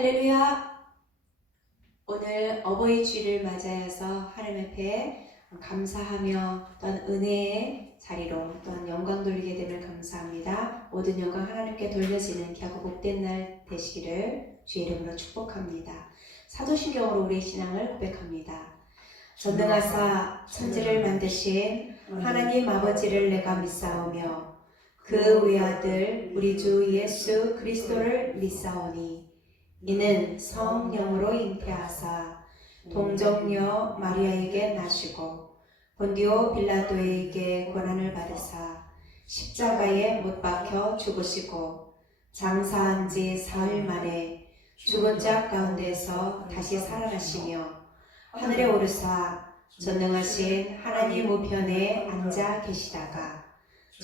할렐루야! 오늘 어버이 주일을 맞이하여서 하나님 앞에 감사하며 또한 은혜의 자리로 또한 영광 돌리게 됨을 감사합니다. 모든 영광 하나님께 돌려지는 귀하고 복된 날 되시기를 주의 이름으로 축복합니다. 사도신경으로 우리의 신앙을 고백합니다. 전능하사 천지를 만드신 하나님 아버지를 내가 믿사오며 그 외아들 우리 주 예수 그리스도를 믿사오니 이는 성령으로 잉태하사 동정녀 마리아에게 나시고 본디오 빌라도에게 고난을 받으사 십자가에 못 박혀 죽으시고 장사한 지 사흘 만에 죽은 자 가운데서 다시 살아나시며 하늘에 오르사 전능하신 하나님 우편에 앉아 계시다가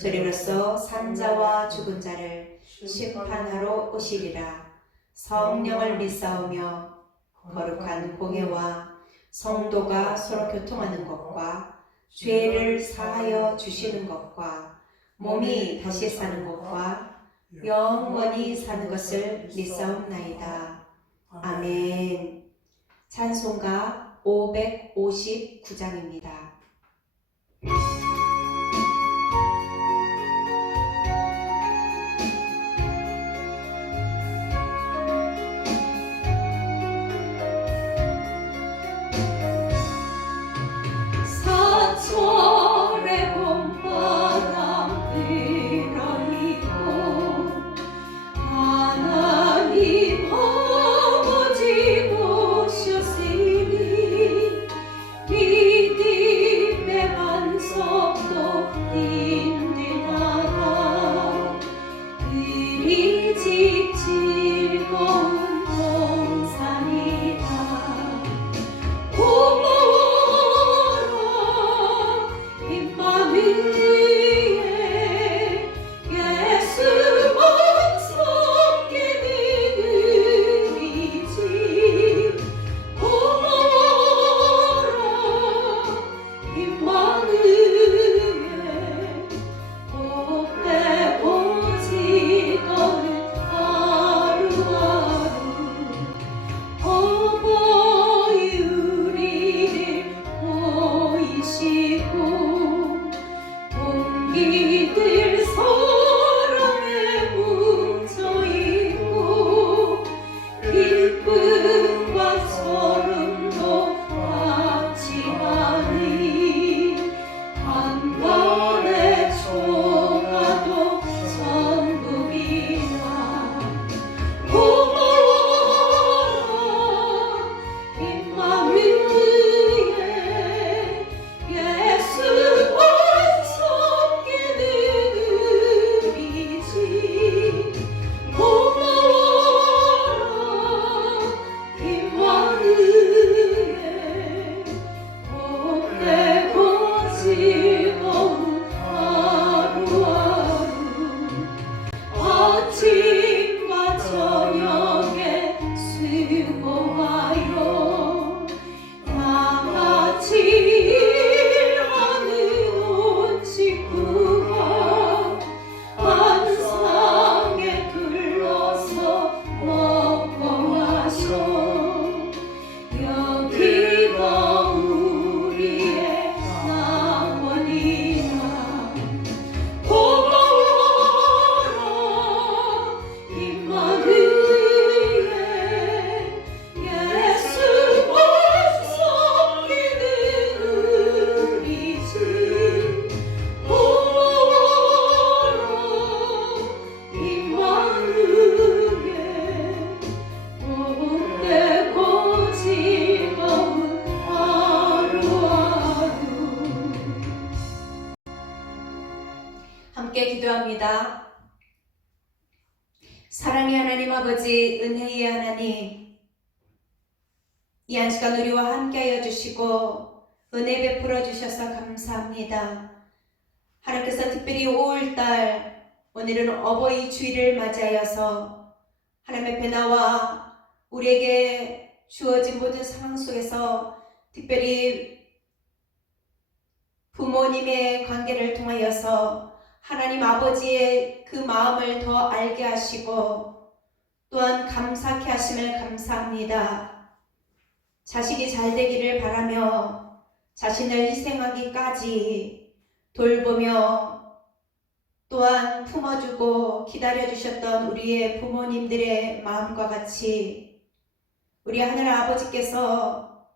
저리로서 산자와 죽은 자를 심판하러 오시리라. 성령을 믿사오며 거룩한 공예와 성도가 서로 교통하는 것과 죄를 사하여 주시는 것과 몸이 다시 사는 것과 영원히 사는 것을 믿사옵나이다. 아멘. 찬송가 559장입니다. 사철의 봄바람 들어있고 하나님 아버지 모셨으니 믿음의 반석도 힘들다가 그리 즐거운 동산이다. 아침과 저녁에 수고하여 다같이 일하는 온 식구가 한상에 둘러서 먹고 마셔 여기가 우리의 낙원이라. 함께 기도합니다. 사랑의 하나님 아버지, 은혜의 하나님, 이 한 시간 우리와 함께하여 주시고 은혜 베풀어 주셔서 감사합니다. 하나님께서 특별히 5월달 오늘은 어버이 주일을 맞이하여서 하나님 앞에 나와 우리에게 주어진 모든 상황 속에서 특별히 부모님의 관계를 통하여서 하나님 아버지의 그 마음을 더 알게 하시고 또한 감사케 하시고 허락하심을 감사합니다. 자식이 잘 되기를 바라며 자신을 희생하기까지 돌보며 또한 품어주고 기다려주셨던 우리의 부모님들의 마음과 같이 우리 하늘 아버지께서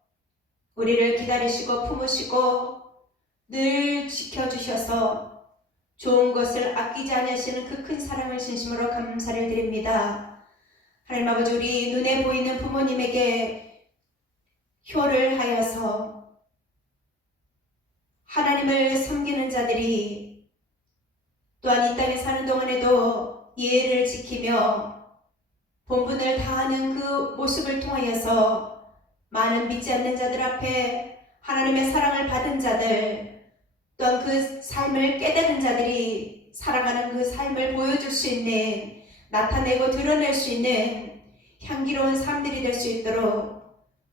우리를 기다리시고 품으시고 늘 지켜주셔서 좋은 것을 아끼지 않으시는 그 큰 사랑을 진심으로 감사를 드립니다. 하나님 아버지, 우리 눈에 보이는 부모님에게 효를 하여서 하나님을 섬기는 자들이 또한 이 땅에 사는 동안에도 예를 지키며 본분을 다하는 그 모습을 통하여서 많은 믿지 않는 자들 앞에 하나님의 사랑을 받은 자들, 또한 그 삶을 깨닫는 자들이 살아가는 그 삶을 보여줄 수 있는, 나타내고 드러낼 수 있는 향기로운 삶들이 될 수 있도록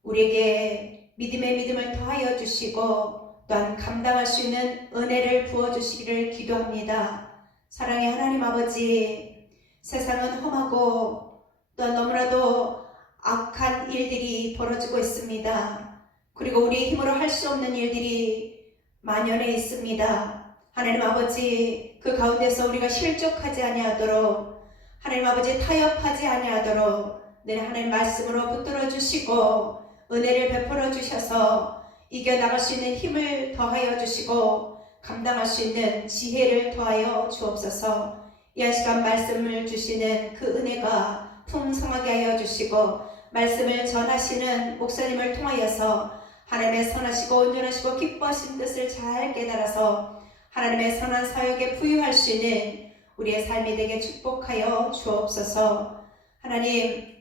우리에게 믿음의 믿음을 더하여 주시고 또한 감당할 수 있는 은혜를 부어주시기를 기도합니다. 사랑의 하나님 아버지, 세상은 험하고 또한 너무나도 악한 일들이 벌어지고 있습니다. 그리고 우리의 힘으로 할 수 없는 일들이 만연해 있습니다. 하나님 아버지, 그 가운데서 우리가 실족하지 아니하도록, 하나님 아버지 타협하지 아니하도록 늘 하나님 말씀으로 붙들어 주시고 은혜를 베풀어 주셔서 이겨나갈 수 있는 힘을 더하여 주시고 감당할 수 있는 지혜를 더하여 주옵소서. 이 시간 말씀을 주시는 그 은혜가 풍성하게 하여 주시고 말씀을 전하시는 목사님을 통하여서 하나님의 선하시고 온전하시고 기뻐하신 뜻을 잘 깨달아서 하나님의 선한 사역에 부유할 수 있는 우리의 삶이 되게 축복하여 주옵소서. 하나님,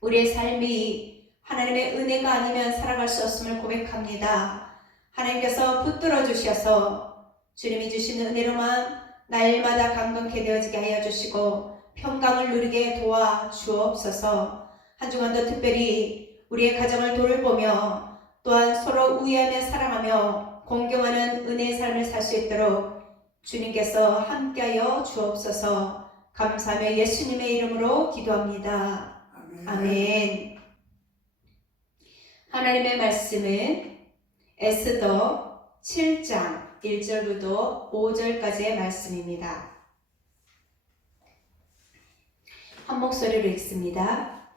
우리의 삶이 하나님의 은혜가 아니면 살아갈 수 없음을 고백합니다. 하나님께서 붙들어 주셔서 주님이 주시는 은혜로만 날마다 강건케 되어지게 하여 주시고 평강을 누리게 도와 주옵소서. 한 주간도 특별히 우리의 가정을 돌보며 또한 서로 우애하며 사랑하며 공경하는 은혜의 삶을 살 수 있도록 주님께서 함께하여 주옵소서. 감사하며 예수님의 이름으로 기도합니다. 아멘. 하나님의 말씀은 에스더 7장 1절부터 5절까지의 말씀입니다. 한 목소리로 읽습니다.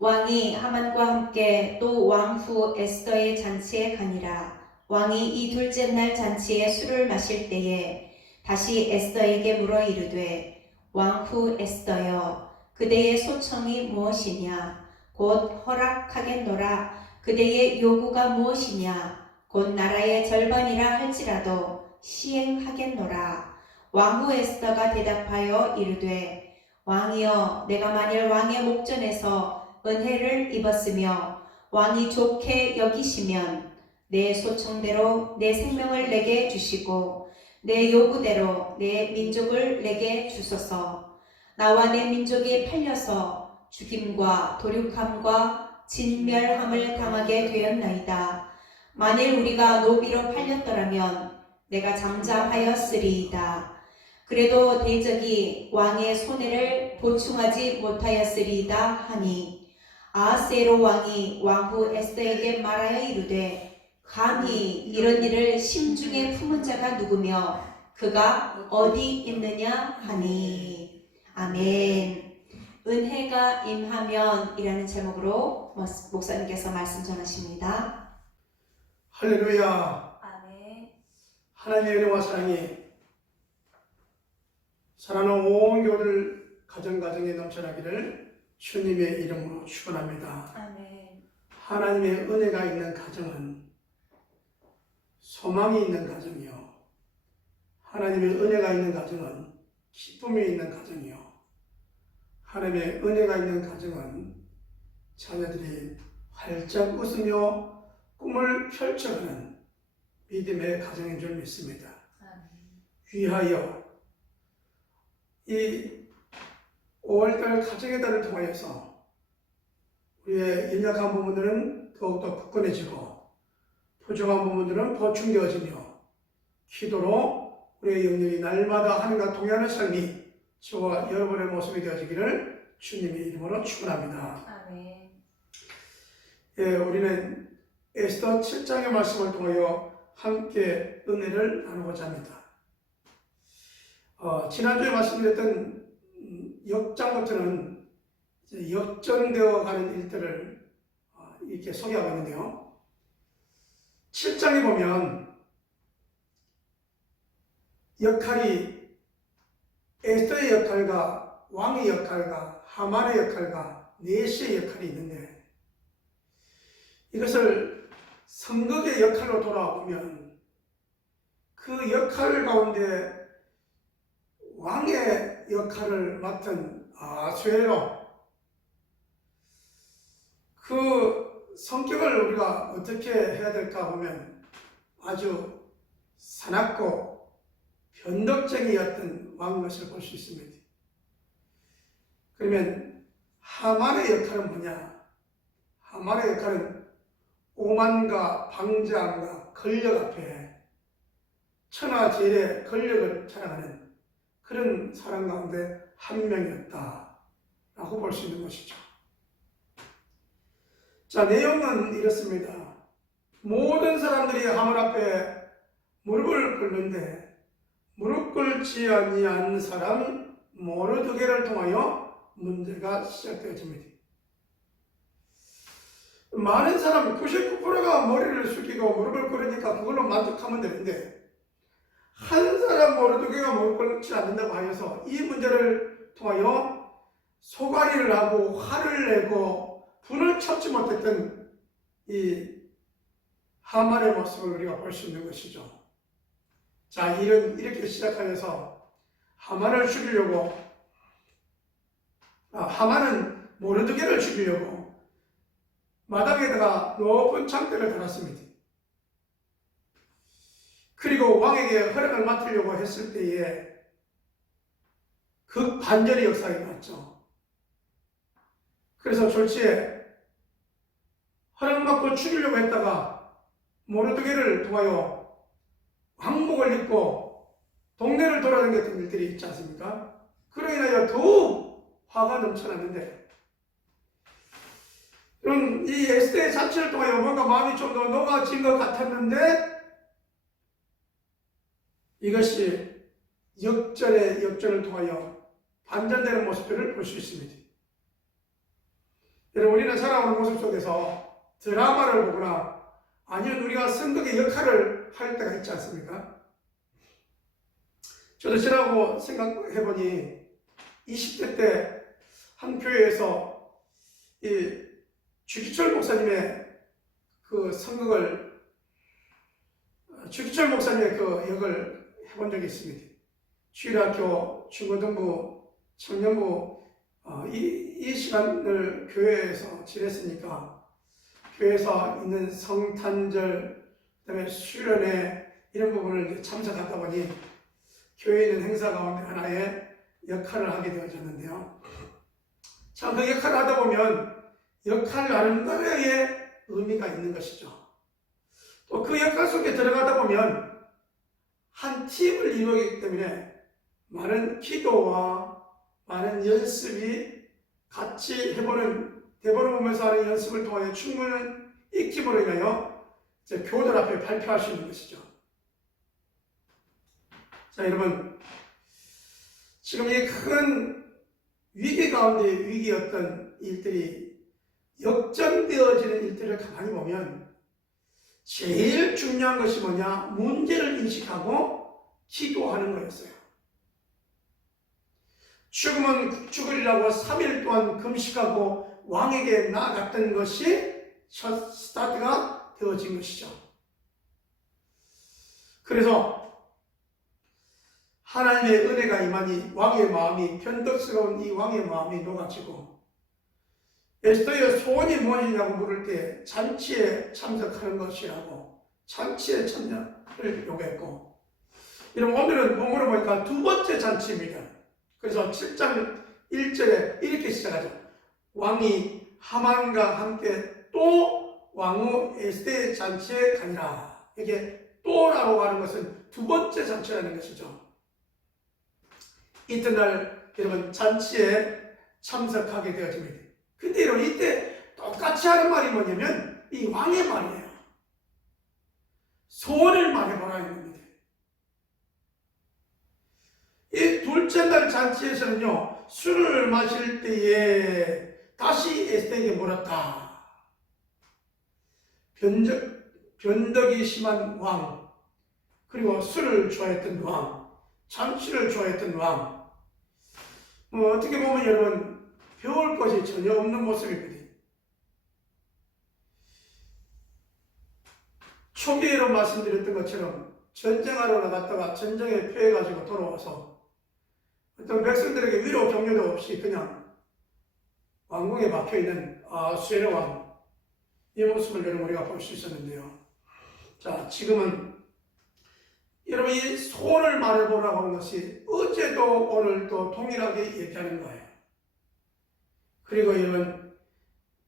왕이 하만과 함께 또 왕후 에스더의 잔치에 가니라. 왕이 이 둘째 날 잔치에 술을 마실 때에 다시 에스더에게 물어 이르되, 왕후 에스더여, 그대의 소청이 무엇이냐? 곧 허락하겠노라. 그대의 요구가 무엇이냐? 곧 나라의 절반이라 할지라도 시행하겠노라. 왕후 에스더가 대답하여 이르되, 왕이여, 내가 만일 왕의 목전에서 은혜를 입었으며 왕이 좋게 여기시면 내 소청대로 내 생명을 내게 주시고 내 요구대로 내 민족을 내게 주소서. 나와 내 민족이 팔려서 죽임과 도륙함과 진멸함을 당하게 되었나이다. 만일 우리가 노비로 팔렸더라면 내가 잠잠하였으리이다. 그래도 대적이 왕의 손해를 보충하지 못하였으리이다 하니, 아하스에로 왕이 왕후 에스더에게 말하여 이르되, 감히 이런 일을 심중에 품은 자가 누구며 그가 어디 있느냐 하니. 아멘. 은혜가 임하면 이라는 제목으로 목사님께서 말씀 전하십니다. 할렐루야. 아멘. 하나님의 은혜와 사랑이 사랑하는 온 교회들 가정가정에 넘쳐나기를 주님의 이름으로 축원합니다. 아멘. 하나님의 은혜가 있는 가정은 소망이 있는 가정이요, 하나님의 은혜가 있는 가정은 기쁨이 있는 가정이요, 하나님의 은혜가 있는 가정은 자녀들이 활짝 웃으며 꿈을 펼쳐가는 믿음의 가정인 줄 믿습니다. 위하여 이 5월달 가정의 달을 통하여서 우리의 연약한 부분들은 더욱더 굳건해지고 부족한 부분들은 보충되어지며 기도로 우리의 영역이 날마다 하나님과 동행하는 삶이 저와 여러분의 모습이 되어지기를 주님의 이름으로 축원합니다. 아멘. 예, 우리는 에스더 7장의 말씀을 통하여 함께 은혜를 나누고자 합니다. 지난주에 말씀드렸던 역장부터는 이제 역전되어 가는 일들을 이렇게 소개하고 있는데요. 7장에 보면 역할이 에스더의 역할과 왕의 역할과 하만의 역할과 내시의 역할이 있는데, 이것을 성극의 역할로 돌아보면 그 역할 가운데 왕의 역할을 맡은 아수에로, 그 성격을 우리가 어떻게 해야 될까 보면 아주 사납고 변덕쟁이였던 왕인 것을 볼 수 있습니다. 그러면 하만의 역할은 뭐냐? 하만의 역할은 오만과 방자함과 권력 앞에 천하제일의 권력을 자랑하는 그런 사람 가운데 한 명이었다라고 볼 수 있는 것이죠. 자, 내용은 이렇습니다. 모든 사람들이 하만 앞에 무릎을 꿇는데 무릎 꿇지 아니한 사람 모르드게를 통하여 문제가 시작되어집니다. 많은 사람 99%가 머리를 숙이고 무릎을 꿇으니까 그걸로 만족하면 되는데, 한 사람 모르드게가 무릎 꿇지 않는다고 하여서 이 문제를 통하여 소가리를 하고 화를 내고 분을 참지 못했던 이 하만의 모습을 우리가 볼 수 있는 것이죠. 자, 이렇게 시작하여서 하만을 죽이려고, 하만은 모르드게를 죽이려고 마당에다가 높은 창대를 달았습니다. 그리고 왕에게 허락을 맡으려고 했을 때에 극반전의 역사가 일어났죠. 그래서 졸지에 허락받고 죽이려고 했다가 모르드게를 통하여 왕복을 입고 동네를 돌아다녔던 일들이 있지 않습니까? 그로 인하여 더욱 화가 넘쳐났는데, 그럼 이 에스더의 자체를 통하여 뭔가 마음이 좀 더 녹아진 것 같았는데, 이것이 역전을 통하여 반전되는 모습들을 볼 수 있습니다. 여러분, 우리는 살아오는 모습 속에서 드라마를 보거나 아니면 우리가 선극의 역할을 할 때가 있지 않습니까? 저도 지나고 생각해보니 20대 때 한 교회에서 이 주기철 목사님의 그 선극을, 주기철 목사님의 그 역을 해본 적이 있습니다. 주일학교, 중고등부, 청년부 이 시간을 교회에서 지냈으니까 교회에서 있는 성탄절, 그다음에 수련회 이런 부분을 참석하다 보니 교회에 있는 행사 가운데 하나의 역할을 하게 되어졌는데요. 참, 그 역할을 하다 보면 역할 나름대로의 의미가 있는 것이죠. 또 그 역할 속에 들어가다 보면 한 팀을 이루기 때문에 많은 기도와 많은 연습이 같이 해보는, 대본을 보면서 하는 연습을 통하여 충분한 익힘으로 인하여 이제 교들 앞에 발표할 수 있는 것이죠. 자, 여러분, 지금 이 큰 위기 가운데 위기였던 일들이 역전되어지는 일들을 가만히 보면 제일 중요한 것이 뭐냐? 문제를 인식하고 기도하는 거였어요. 죽으면 죽으리라고 3일 동안 금식하고 왕에게 나아갔던 것이 첫 스타트가 되어진 것이죠. 그래서 하나님의 은혜가 임하니 왕의 마음이, 변덕스러운 이 왕의 마음이 녹아지고, 에스더의 소원이 무엇이냐고 물을 때 잔치에 참석하는 것이라고 잔치에 참여를 요구했고, 여러분, 오늘은 본문을 보니까 두 번째 잔치입니다. 그래서 7장 1절에 이렇게 시작하죠. 왕이 하만과 함께 또 왕후 에스더의 잔치에 가니라. 이게 또라고 하는 것은 두 번째 잔치라는 것이죠. 이튿날 여러분 잔치에 참석하게 되어집니다. 근데 여러분 이때 똑같이 하는 말이 뭐냐면 이 왕의 말이에요. 소원을 말해보라는 겁니다. 이 둘째 날 잔치에서는요, 술을 마실 때에 다시 에스더에게 물었다. 변덕이 심한 왕, 그리고 술을 좋아했던 왕, 잔치를 좋아했던 왕, 어떻게 보면 여러분 배울 것이 전혀 없는 모습입니다. 초기에로 말씀드렸던 것처럼 전쟁하러 나갔다가 전쟁에 패해가지고 돌아와서 어떤 백성들에게 위로 격려도 없이 그냥 왕궁에 박혀있는 아수에르 왕, 이 모습을 여러분 우리가 볼 수 있었는데요. 자, 지금은 여러분 이 소원을 말해보라고 하는 것이 어제도 오늘도 동일하게 얘기하는 거예요. 그리고 여러분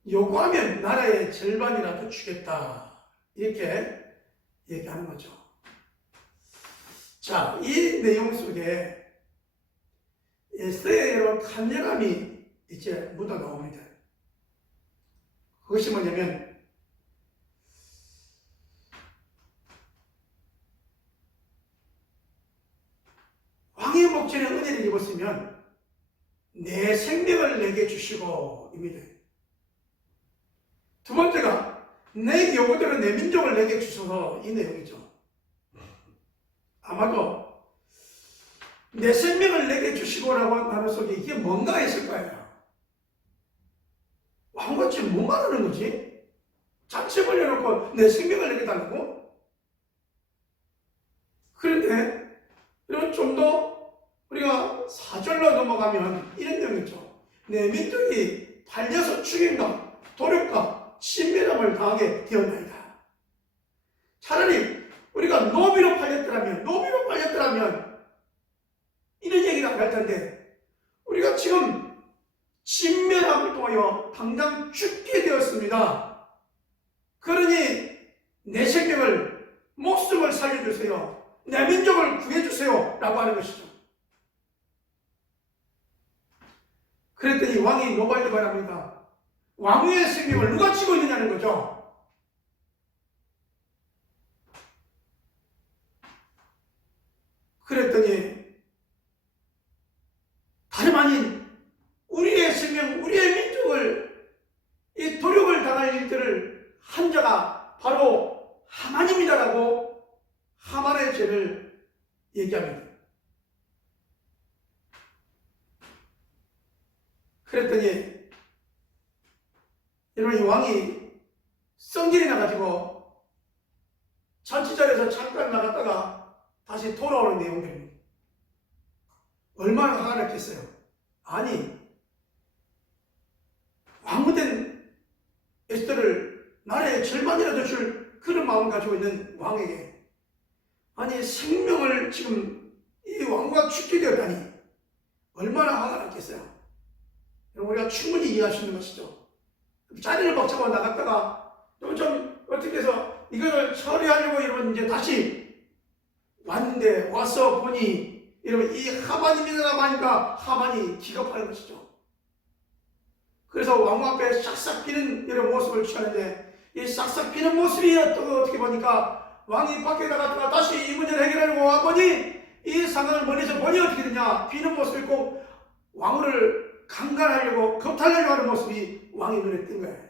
요구하면 나라의 절반이라도 주겠다, 이렇게 얘기하는 거죠. 자, 이 내용 속에 에스더의 여러분 간절함이 이제 묻어 나옵니다. 그것이 뭐냐면 왕의 목전에 은혜를 입었으면 내 생명을 내게 주시고 입니다. 두 번째가 내 요구대로 내 민족을 내게 주소서, 이 내용이죠. 아마도 내 생명을 내게 주시고라고 하는 단어 속에 이게 뭔가 있을 거예요. 왕같이 뭐 말하는 거지? 잔치 벌려놓고 내 생명을 내게 달라고? 그런데 이런 좀 더 우리가 4절로 넘어가면 이런 내용이죠. 내 민족이 팔려서 죽임과 도륙과 신멸함을 당하게 되었나이다. 차라리 우리가 노비로 팔렸더라면 이런 얘기가 안 할 텐데, 우리가 지금 진멸함을 통하여 당장 죽게 되었습니다. 그러니 내 생명을, 목숨을 살려주세요, 내 민족을 구해주세요 라고 하는 것이죠. 그랬더니 왕이 노발대발합니다. 왕의 생명을 누가 치고 있느냐는 거죠. 그랬더니 다름 아닌 우리의 생명, 우리의 민족을, 이 도륙을 당할 일들을 한 자가 바로 하만입니다라고 하만의 죄를 얘기합니다. 그랬더니 여러분 이 왕이 성질이 나가지고 잔치자리에서 잠깐 나갔다가 다시 돌아오는 내용들입니다. 얼마나 화가 났겠어요. 아니, 왕후된 에스더를 나라의 절반이라도 줄 그런 마음을 가지고 있는 왕에게, 아니 생명을 지금 이 왕과 죽게 되었다니 얼마나 화가 났겠어요. 우리가 충분히 이해할 수 있는 것이죠. 자리를 박차고 나갔다가 좀 어떻게 해서 이걸 처리하려고 이러면 이제 다시 왔는데, 와서 보니 여러분 이 하만입니다라고 하니까 하만이 기겁하는 것이죠. 그래서 왕 앞에 싹싹 비는 이런 모습을 취하는데, 이 싹싹 비는 모습이 어떻게 보니까 왕이 밖에 나갔다가 다시 이 문제를 해결하려고 와보니 이 상황을 멀리서 보니 어떻게 되냐, 비는 모습이 꼭 왕후를 강간하려고 겁탈려고 하는 모습이 왕의 눈에 띈 거예요.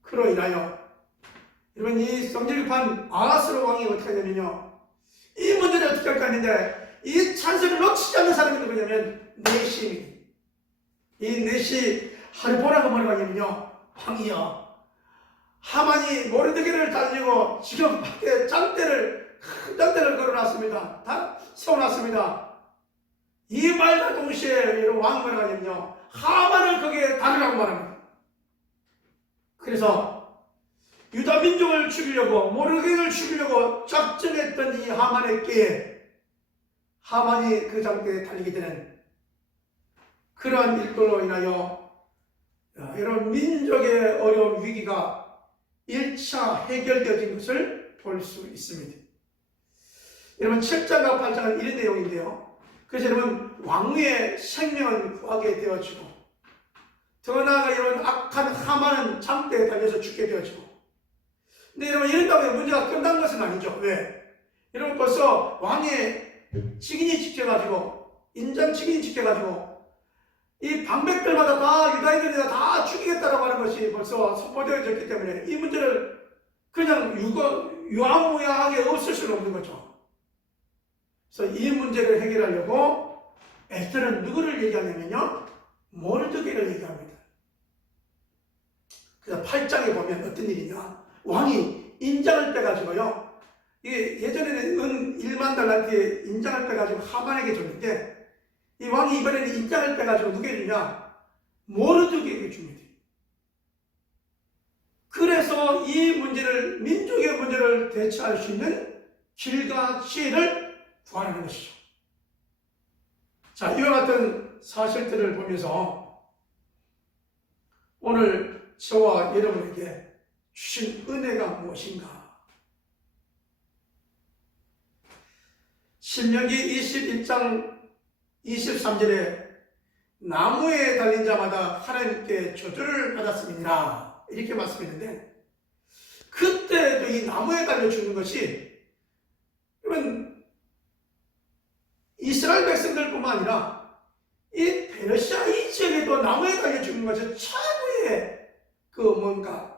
그로 인하여 여러분 이 성질급한 아하스로 왕이 어떻게 하냐면요, 이 문제를 어떻게 할까 했는데 이 찬스를 놓치지 않는 사람이 누구냐면 내시입니다. 이 내시 하르보라가 뭐라고 하냐면요, 왕이여, 하만이 모르드게를 달리고 지금 밖에 큰 장대를 걸어놨습니다. 다 세워놨습니다. 이 말과 동시에 왕이 뭐라고 하냐면요, 하만을 거기에 달으라고 말합니다. 그래서 유다 민족을 죽이려고, 모르드게를 죽이려고 작정했던 이 하만에게 하만이 그 장대에 달리게 되는 그러한 일들로 인하여 이런 민족의 어려운 위기가 1차 해결되어진 것을 볼 수 있습니다. 여러분 7장과 8장은 이런 내용인데요. 그래서 여러분 왕의 생명은 구하게 되어지고 더 나아가 이런 악한 하만은 장대에 달려서 죽게 되었죠. 근데 여러분 이런다고 문제가 끝난 것은 아니죠. 왜? 여러분 벌써 왕의 직인이 지켜가지고 인장 직인이 지켜가지고 이 방백들마다 다 유다인들이 다 죽이겠다라고 하는 것이 벌써 선포되어졌기 때문에 이 문제를 그냥 유아무야하게 없을 수는 없는 거죠. 그래서 이 문제를 해결하려고 에스더는 누구를 얘기하냐면요, 모르드게를 얘기합니다. 그래서 8장에 보면 어떤 일이냐, 왕이 인장을 빼가지고요, 이게 예전에는 1만 달란트에 인장을 빼가지고 하만에게 줬는데 이 왕이 이번에는 인장을 빼가지고 누구에게 주냐, 모르드게에게 줍니다. 그래서 이 문제를, 민족의 문제를 대처할 수 있는 길과 지혜를 구하는 것이죠. 자, 이와 같은 사실들을 보면서 오늘 저와 여러분에게 주신 은혜가 무엇인가? 신명기 21장 23절에 나무에 달린 자마다 하나님께 저주를 받았음이니라 이렇게 말씀했는데, 그때도 이 나무에 달려 죽는 것이 여러분 이스라엘 백성들뿐만 아니라 이 페르시아 이 지역에도 나무에 달려 죽는 것이 최고의 그 뭔가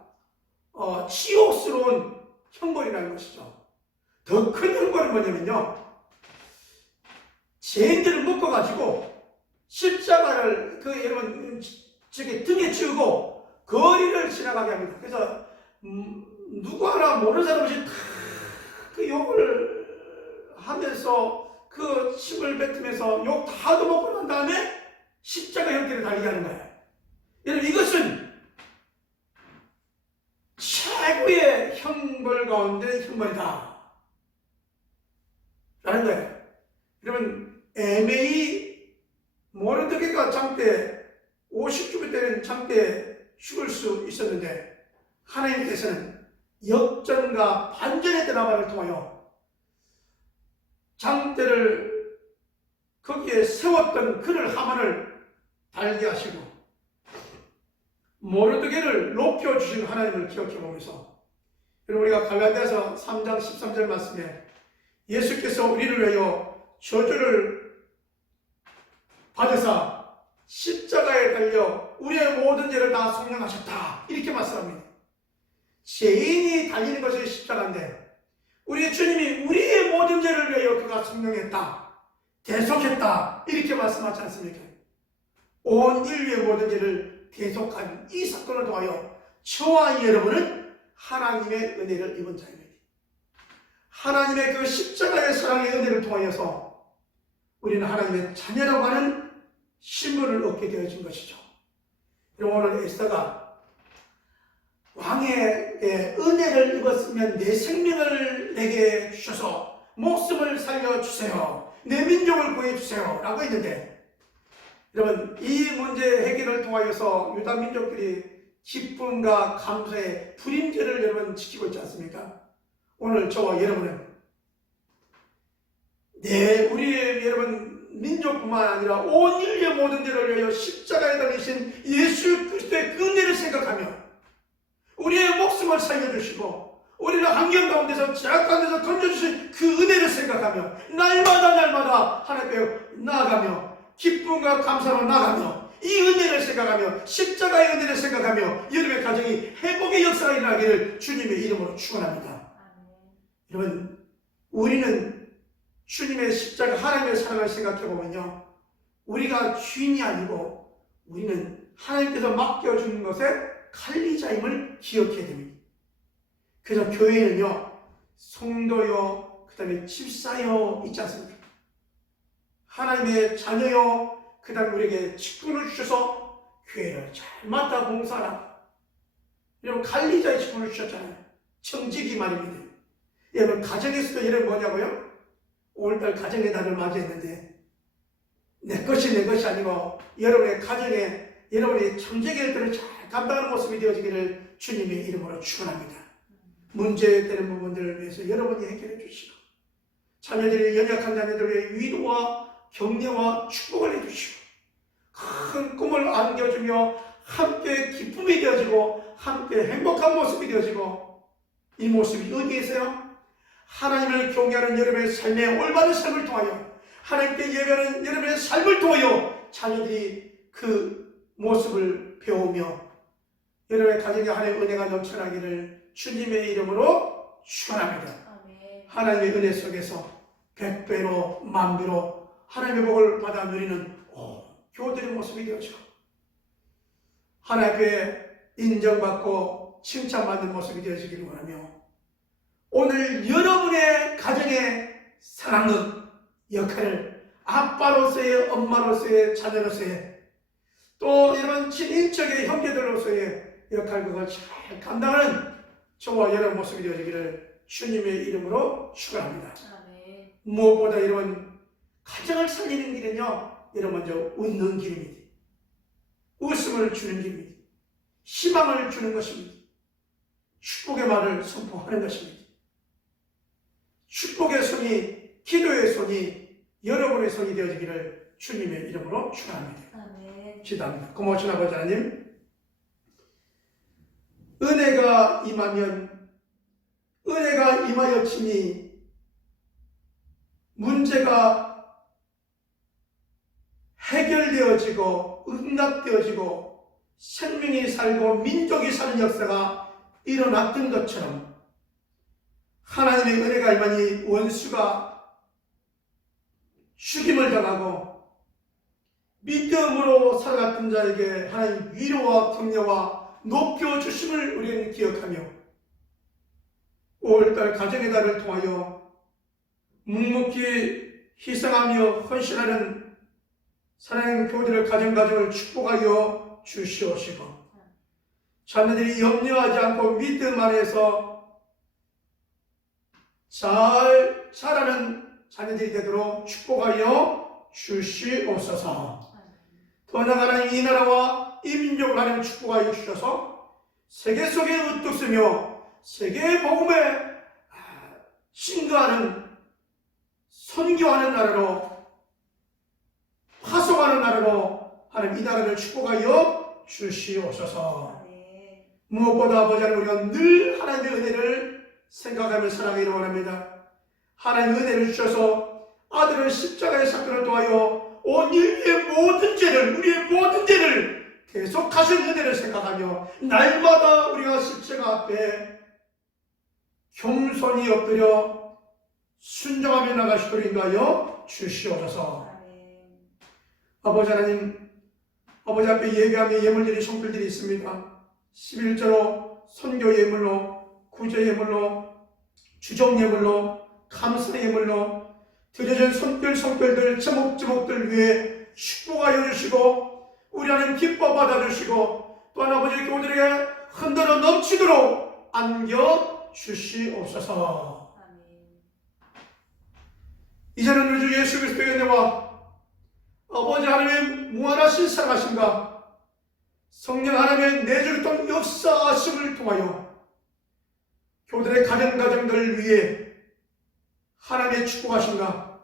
치욕스러운 형벌이라는 것이죠. 더 큰 형벌은 뭐냐면요, 죄인들을 묶어가지고 십자가를 여러분 저기 등에 지우고 거리를 지나가게 합니다. 그래서 누구 하나 모르는 사람 없이 다 그 욕을 하면서 그 침을 뱉으면서 욕 다 얻어먹고 난 다음에 십자가 형태를 달리게 하는 거예요. 여러분 이것은 최고의 형벌 가운데 형벌이다 라는 거예요. 여러분 애매히 모르드게가 장때 50주부 때는 장때 죽을 수 있었는데 하나님께서는 역전과 반전의 드라마를 통하여 장때를 거기에 세웠던 그를 하만을 달게 하시고 모르드게를 높여주신 하나님을 기억해 보면서, 여러분 우리가 갈라디아서 3장 13절 말씀에 예수께서 우리를 위하여 저주를 받으사 십자가에 달려 우리의 모든 죄를 다 속량하셨다 이렇게 말씀합니다. 죄인이 달리는 것이 십자가인데 우리의 주님이 우리의 모든 죄를 위하여 그가 속량했다, 대속했다 이렇게 말씀하지 않습니까? 온 인류의 모든 죄를 대속한 이 사건을 통하여 저와 여러분은 하나님의 은혜를 입은 자입니다. 하나님의 그 십자가의 사랑의 은혜를 통하여서 우리는 하나님의 자녀라고 하는 신분을 얻게 되어진 것이죠. 오늘 에스더가 왕의 은혜를 입었으면 내 생명을 내게 주셔서 목숨을 살려주세요, 내 민족을 구해주세요 라고 했는데, 여러분 이 문제 해결을 통하여서 유다 민족들이 기쁨과 감사의 불임제를 여러분 지키고 있지 않습니까? 오늘 저와 여러분은 우리의 여러분 민족뿐만 아니라 온 인류의 모든 죄를 위하여 십자가에 달리신 예수 그리스도의 그 은혜를 생각하며 우리의 목숨을 살려주시고 우리를 환경 가운데서 제약 가운데서 건져주신 그 은혜를 생각하며 날마다 하나님께 나아가며 기쁨과 감사로 나아가며 이 은혜를 생각하며 십자가의 은혜를 생각하며 여러분의 가정이 회복의 역사가 일어나기를 주님의 이름으로 축원합니다. 여러분 우리는 주님의 십자가 하나님의 사랑을 생각해보면요, 우리가 주인이 아니고 우리는 하나님께서 맡겨주는 것에 관리자임을 기억해야 됩니다. 그래서 교회는요, 성도요, 그 다음에 집사요 있지 않습니까? 하나님의 자녀요, 그 다음에 우리에게 직분을 주셔서 교회를 잘 맡아 봉사하라. 여러분 관리자의 직분을 주셨잖아요. 청지기 말입니다. 여러분 가정에서도 여러분 뭐냐고요? 5월달 가정의 달을 맞이했는데 내 것이 아니고 여러분의 가정에 여러분의 청지기의 일들을 잘 감당하는 모습이 되어지기를 주님의 이름으로 축원합니다. 문제되는 부분들을 위해서 여러분이 해결해 주시고 자녀들이 연약한 자녀들의 위로와 격려와 축복을 해주시고 큰 꿈을 안겨주며 함께 기쁨이 되어지고 함께 행복한 모습이 되어지고, 이 모습이 어디에 있어요? 하나님을 경외하는 여러분의 삶의 올바른 삶을 통하여, 하나님께 예배하는 여러분의 삶을 통하여 자녀들이 그 모습을 배우며 여러분의 가정에 하나님의 은혜가 넘쳐나기를 주님의 이름으로 축원합니다. 아멘. 하나님의 은혜 속에서 100배로 만배로 하나님의 복을 받아 누리는 교우들의 모습이 되어지고, 하나님 앞에 인정받고 칭찬받는 모습이 되어지기를 원하며, 오늘 여러분의 가정의 사랑은 역할을 아빠로서의, 엄마로서의, 자녀로서의, 또 이런 친인척의 형제들로서의 역할, 그걸 잘 감당하는 저와 여러분 모습이 되어지기를 주님의 이름으로 축원합니다. 아멘. 무엇보다 여러분 가정을 살리는 길은요, 여러분 먼저 웃는 길입니다. 웃음을 주는 길입니다. 희망을 주는 것입니다. 축복의 말을 선포하는 것입니다. 축복의 손이, 기도의 손이 여러분의 손이 되어지기를 주님의 이름으로 축원합니다. 아멘. 기도합니다. 고마우신 아버지 하나님, 은혜가 임하면, 은혜가 임하였으니 문제가 해결되어지고 응답되어지고 생명이 살고 민족이 사는 역사가 일어났던 것처럼, 하나님의 은혜가 임하니 원수가 죽임을 당하고 믿음으로 살아갔던 자에게 하나님 위로와 격려와 높여주심을 우리는 기억하며, 5월달 가정의 달을 통하여 묵묵히 희생하며 헌신하는 사랑하는 교우들의 가정을 축복하여 주시옵시고, 자녀들이 염려하지 않고 믿음 안에서 잘 자라는 자녀들이 되도록 축복하여 주시옵소서. 더 나아가 하나님, 이 나라와 이 민족을 하나님 축복하여 주셔서 세계 속에 우뚝 서며 세계 복음에 신거하는, 선교하는 나라로, 화성하는 나라로 하나님 이 나라를 축복하여 주시옵소서. 무엇보다 아버지 하나님, 우리가 늘 하나님의 은혜를 생각하며 살아가기를 원합니다. 하나님의 은혜를 주셔서 아들의 십자가의 사건을 통하여 온 인류의 모든 죄를, 우리의 모든 죄를 계속하신 은혜를 생각하며 날마다 우리가 십자가 앞에 겸손히 엎드려 순종하며 나가시도록 인도하여 주시옵소서. 아버지 하나님, 아버지 앞에 예배하며 예물들이, 성들들이 있습니다. 11조로 선교 예물로, 구제 예물로, 주종 예물로, 감사 예물로 드려진 성별들, 제목들 위해 축복하여 주시고, 우리 하나님 기뻐 받아주시고, 또한 아버지 교우들에게 흔들어 넘치도록 안겨 주시옵소서. 이제는 우리 주 예수 그리스도의 은혜와 아버지 하나님의 무한하신 사랑하심과 성령 하나님의 내주했던 역사하심을 통하여 교들의 가정들을 위해 하나님의 축복하신가,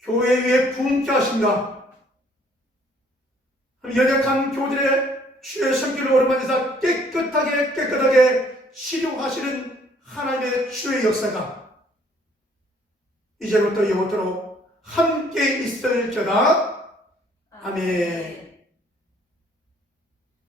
교회 위에 부흥케 하신가, 연약한 교들의 주의 성길을 오르만에서 깨끗하게 치료하시는 하나님의 주의 역사가 이제부터 영원토록 함께 있을지어다. 아멘.